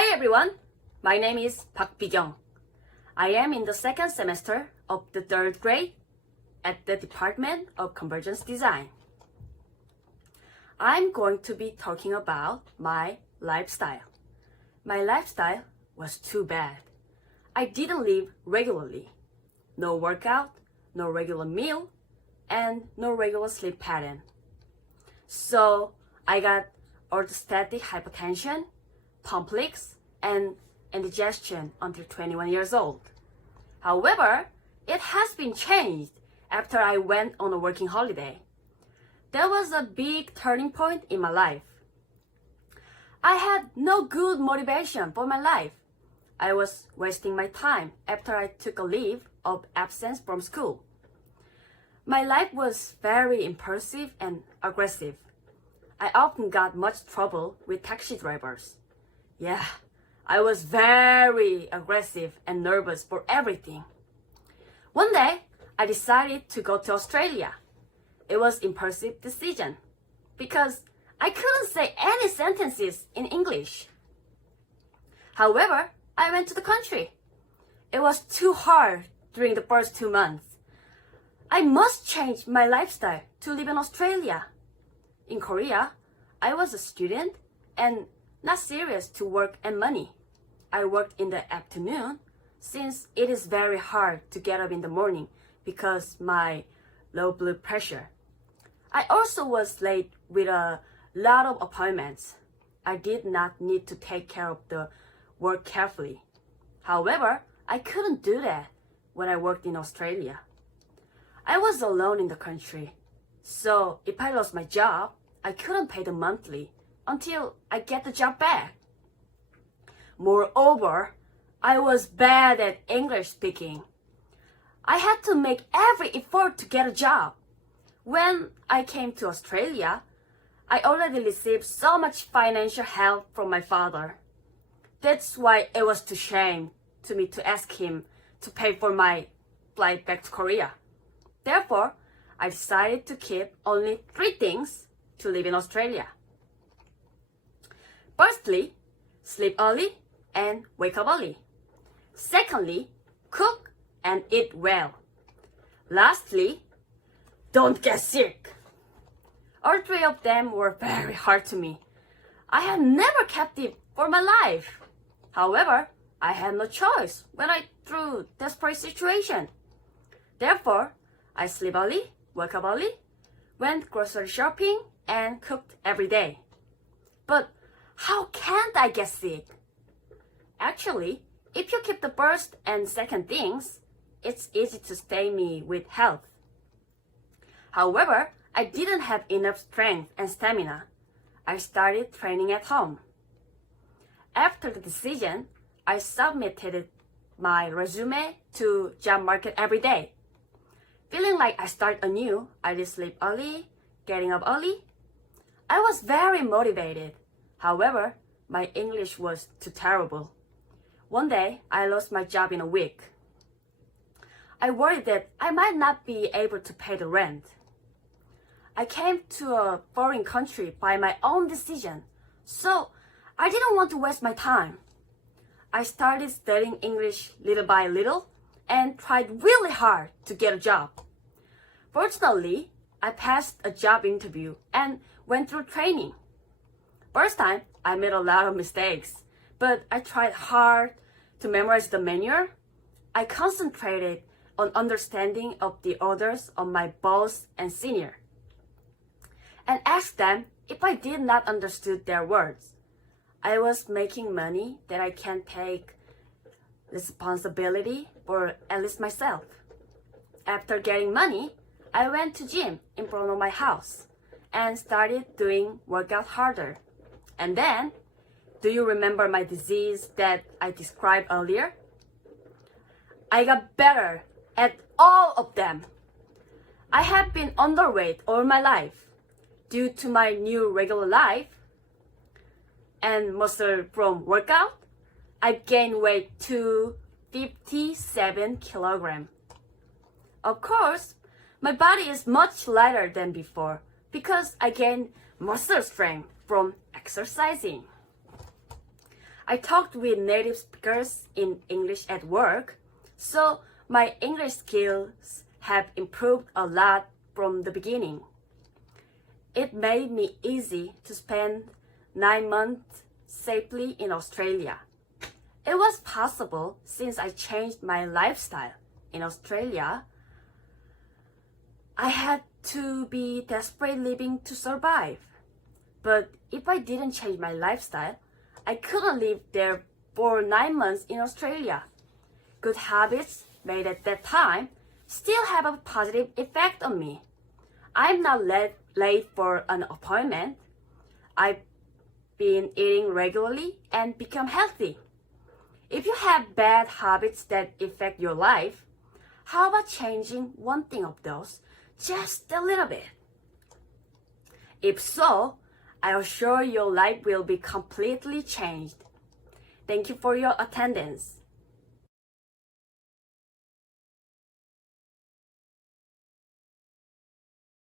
Hi everyone, my name is Park Bi-kyung. I am in the second semester of the third grade at the Department of Convergence Design. I'm going to be talking about my lifestyle. My lifestyle was too bad. I didn't live regularly. No workout, no regular meal, and no regular sleep pattern. So I got orthostatic hypotension, pump leaks, and indigestion until 21 years old. However, it has been changed after I went on a working holiday. That was a big turning point in my life. I had no good motivation for my life. I was wasting my time after I took a leave of absence from school. My life was very impulsive and aggressive. I often got much trouble with taxi drivers. Yeah, I was very aggressive and nervous for everything. One day, I decided to go to Australia. It was an impulsive decision because I couldn't say any sentences in English. However, I went to the country. It was too hard during the first 2 months. I must change my lifestyle to live in Australia. In Korea, I was a student and not serious to work and money. I worked in the afternoon since it is very hard to get up in the morning because my low blood pressure. I also was late with a lot of appointments. I did not need to take care of the work carefully. However, I couldn't do that when I worked in Australia. I was alone in the country, so if I lost my job, I couldn't pay the monthly until I get the job back. Moreover, I was bad at English speaking. I had to make every effort to get a job. When I came to Australia, I already received so much financial help from my father. That's why it was too shame to me to ask him to pay for my flight back to Korea. Therefore, I decided to keep only 3 things to live in Australia. Firstly, sleep early and wake up early. Secondly, cook and eat well. Lastly, don't get sick. All 3 of them were very hard to me. I had never kept it for my life. However, I had no choice when I threw desperate situation. Therefore, I sleep early, woke up early, went grocery shopping, and cooked every day. But how can't I get sick? Actually, if you keep the first and second things, it's easy to stay me with health. However, I didn't have enough strength and stamina. I started training at home. After the decision, I submitted my resume to job market every day. Feeling like I start anew, I did sleep early, getting up early. I was very motivated. However, my English was too terrible. One day, I lost my job in a week. I worried that I might not be able to pay the rent. I came to a foreign country by my own decision, so I didn't want to waste my time. I started studying English little by little and tried really hard to get a job. Fortunately, I passed a job interview and went through training. First time, I made a lot of mistakes, but I tried hard to memorize the manual. I concentrated on understanding of the orders of my boss and senior, and asked them if I did not understood their words. I was making money that I can take responsibility for at least myself. After getting money, I went to gym in front of my house and started doing workout harder. And then, do you remember my disease that I described earlier? I got better at all of them. I have been underweight all my life. Due to my new regular life and muscle from workout, I gained weight to 57 kilograms. Of course, my body is much lighter than before because I gained muscle strength from exercising. I talked with native speakers in English at work, so my English skills have improved a lot from the beginning. It made me easy to spend 9 months safely in Australia. It was possible since I changed my lifestyle. In Australia, I had to be desperate living to survive. But if I didn't change my lifestyle, I couldn't live there for 9 months in Australia. Good habits made at that time still have a positive effect on me. I'm not late for an appointment. I've been eating regularly and become healthy. If you have bad habits that affect your life, how about changing one thing of those just a little bit? If so, I assure your life will be completely changed. Thank you for your attendance.